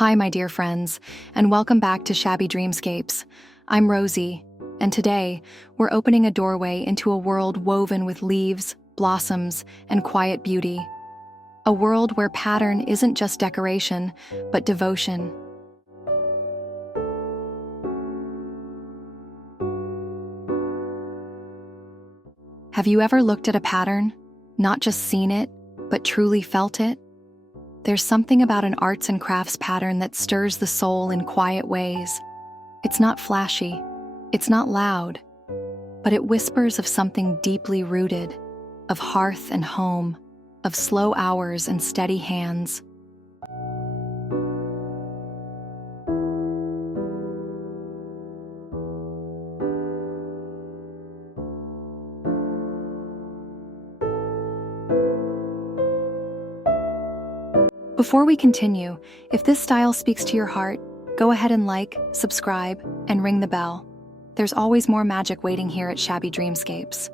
Hi, my dear friends, and welcome back to Shabby Dreamscapes. I'm Rosie, and today we're opening a doorway into a world woven with leaves, blossoms, and quiet beauty. A world where pattern isn't just decoration, but devotion. Have you ever looked at a pattern, not just seen it, but truly felt it? There's something about an arts and crafts pattern that stirs the soul in quiet ways. It's not flashy, it's not loud, but it whispers of something deeply rooted, of hearth and home, of slow hours and steady hands. Before we continue, if this style speaks to your heart, go ahead and like, subscribe, and ring the bell. There's always more magic waiting here at Shabby Dreamscapes.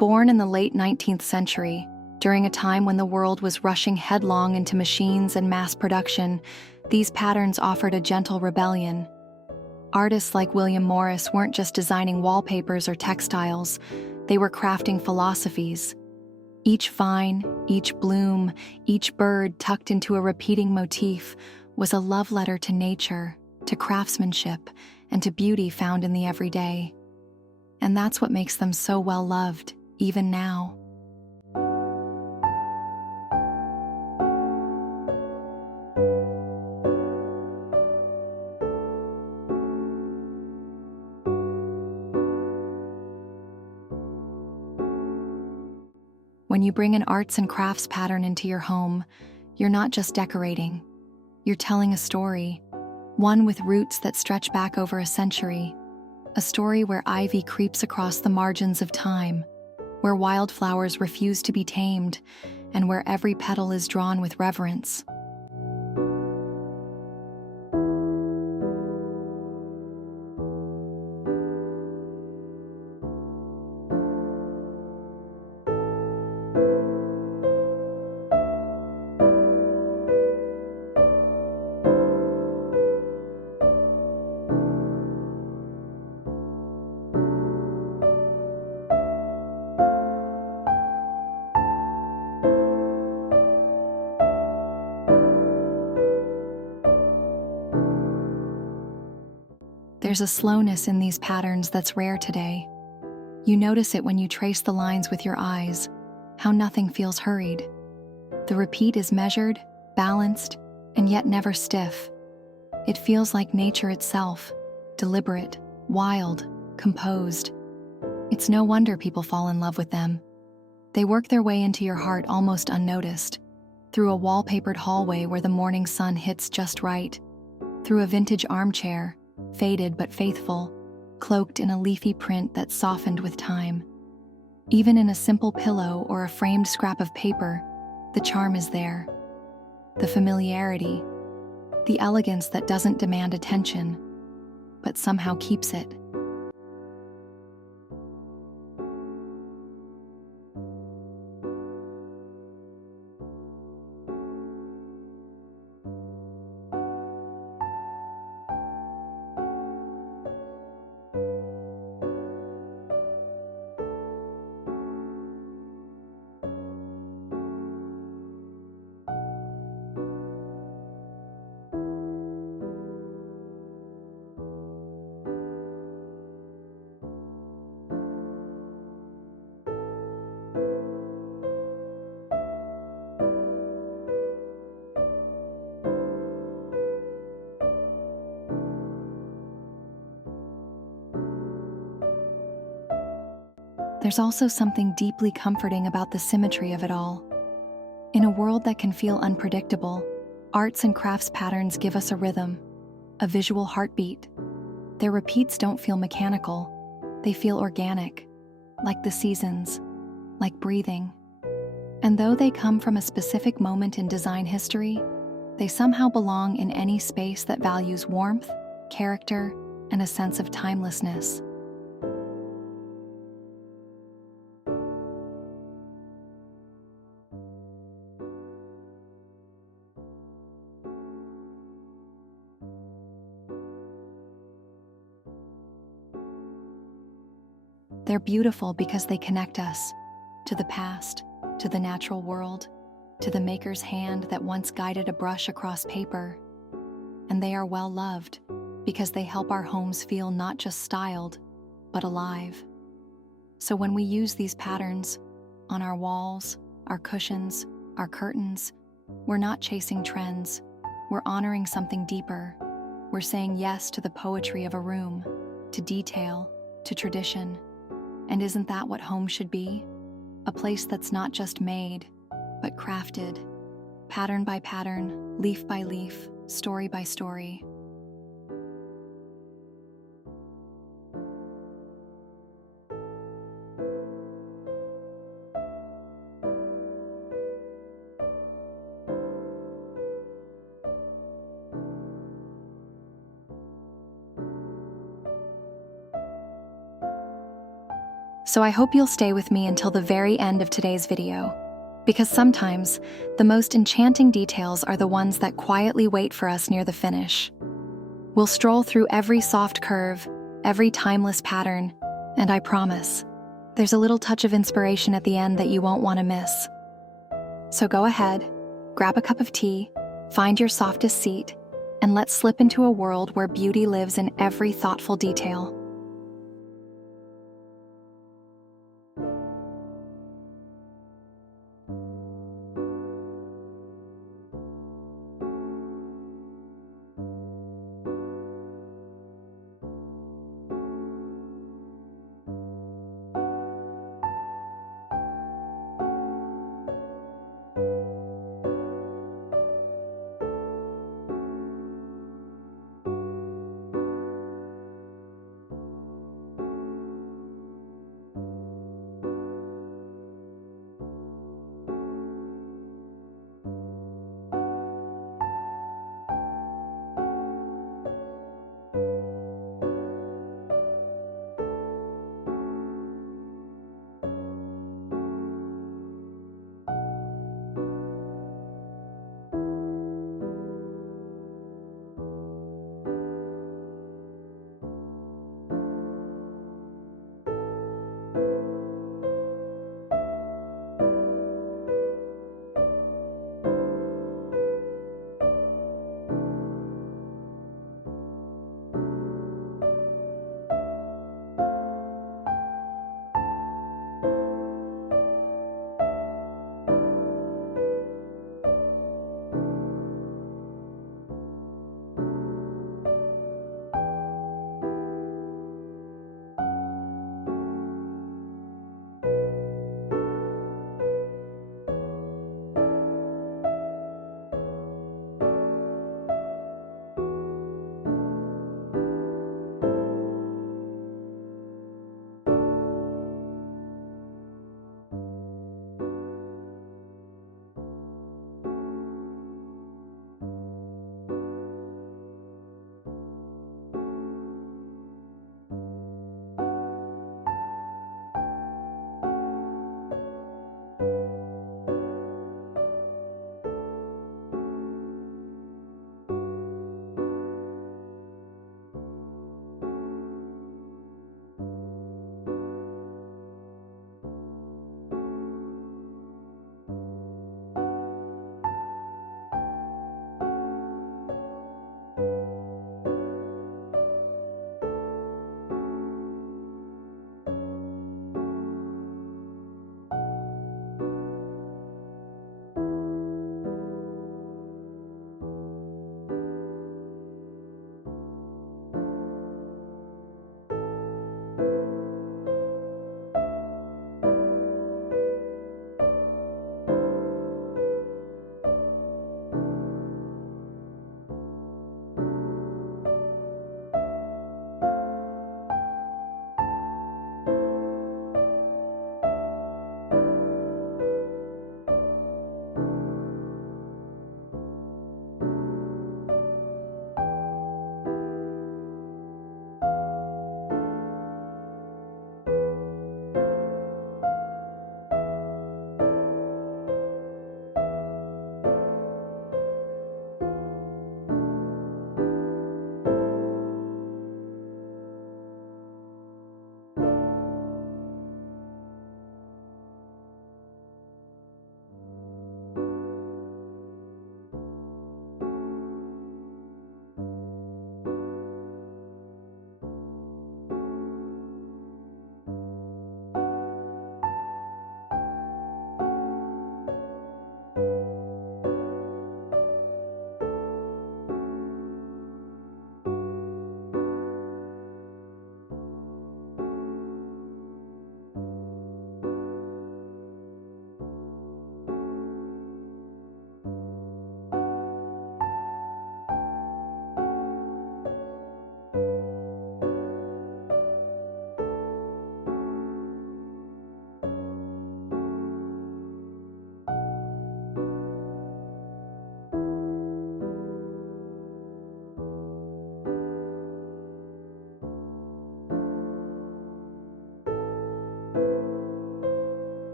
Born in the late 19th century, during a time when the world was rushing headlong into machines and mass production, these patterns offered a gentle rebellion. Artists like William Morris weren't just designing wallpapers or textiles, they were crafting philosophies. Each vine, each bloom, each bird tucked into a repeating motif was a love letter to nature, to craftsmanship, and to beauty found in the everyday. And that's what makes them so well loved, even now. When you bring an arts and crafts pattern into your home, you're not just decorating. You're telling a story, one with roots that stretch back over a century. A story where ivy creeps across the margins of time, where wildflowers refuse to be tamed, and where every petal is drawn with reverence. There's a slowness in these patterns that's rare today. You notice it when you trace the lines with your eyes, how nothing feels hurried. The repeat is measured, balanced, and yet never stiff. It feels like nature itself, deliberate, wild, composed. It's no wonder people fall in love with them. They work their way into your heart almost unnoticed, through a wallpapered hallway where the morning sun hits just right, through a vintage armchair, faded but faithful, cloaked in a leafy print that softened with time. Even in a simple pillow or a framed scrap of paper, the charm is there. The familiarity, the elegance that doesn't demand attention, but somehow keeps it. There's also something deeply comforting about the symmetry of it all. In a world that can feel unpredictable, arts and crafts patterns give us a rhythm, a visual heartbeat. Their repeats don't feel mechanical, they feel organic, like the seasons, like breathing. And though they come from a specific moment in design history, They somehow belong in any space that values warmth, character, and a sense of timelessness. They're beautiful because they connect us to the past, to the natural world, to the maker's hand that once guided a brush across paper. And they are well loved because they help our homes feel not just styled, but alive. So when we use these patterns on our walls, our cushions, our curtains, we're not chasing trends. We're honoring something deeper. We're saying yes to the poetry of a room, to detail, to tradition. And isn't that what home should be? A place that's not just made, but crafted, pattern by pattern, leaf by leaf, story by story. So I hope you'll stay with me until the very end of today's video, because sometimes the most enchanting details are the ones that quietly wait for us near the finish. We'll stroll through every soft curve, every timeless pattern, and I promise, there's a little touch of inspiration at the end that you won't want to miss. So go ahead, grab a cup of tea, find your softest seat, and let's slip into a world where beauty lives in every thoughtful detail.